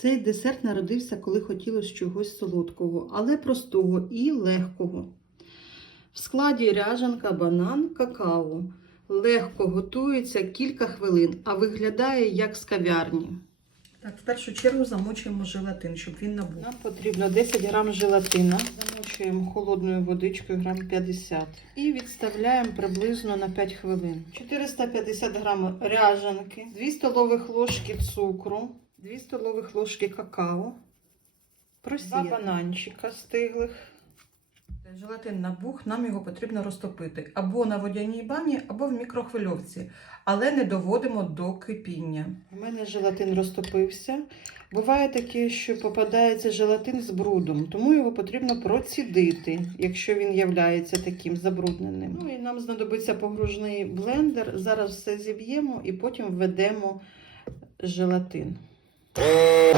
Цей десерт народився, коли хотілося чогось солодкого, але простого і легкого. В складі ряжанка, банан, какао. Легко готується кілька хвилин, а виглядає як з кав'ярні. Так, в першу чергу замочуємо желатин, щоб він набув. Нам потрібно 10 грам желатина. Замочуємо холодною водичкою грам 50 і відставляємо приблизно на 5 хвилин. 450 грам ряжанки, 2 столових ложки цукру, 2 столових ложки какао, просія. Два бананчика стиглих. Желатин набух, нам його потрібно розтопити або на водяній бані, або в мікрохвильовці, але не доводимо до кипіння. У мене желатин розтопився. Буває таке, що попадається желатин з брудом, тому його потрібно процідити, якщо він являється таким забрудненим. Ну і нам знадобиться погружний блендер. Зараз все зіб'ємо і потім введемо желатин. В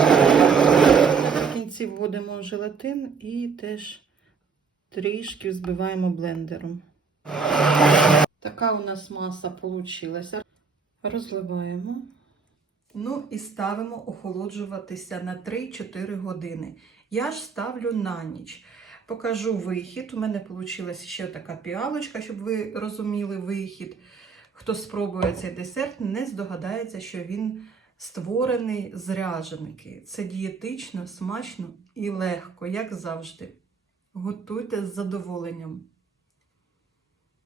кінці вводимо желатин і теж трішки взбиваємо блендером. Така у нас маса получилася. Розливаємо. Ну і ставимо охолоджуватися на 3-4 години. Я ж ставлю на ніч. Покажу вихід. У мене вийшла ще така піалочка, щоб ви розуміли вихід. Хто спробує цей десерт, не здогадається, що він створений з ряженки. Це дієтично, смачно і легко, як завжди. Готуйте з задоволенням.